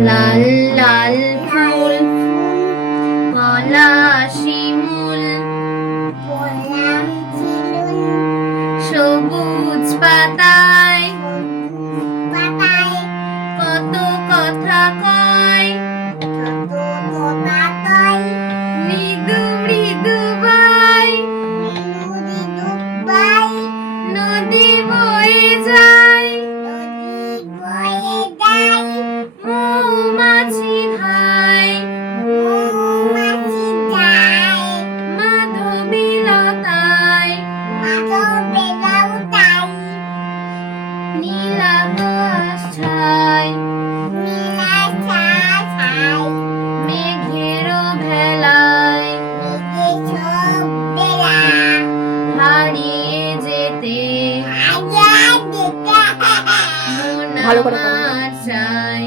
লাল লাল ফুল কলা শিমুল সবুজ পাতায় কত কথা কয় মৃদু মৃদু বাই নদী বয়ে যায় মৌমাছি ধায় মাধবীলতায় নীল আকাশ ছায় মেঘেরও ভেলায় হারিয়ে যেতে ভালো করে মন আমার চায়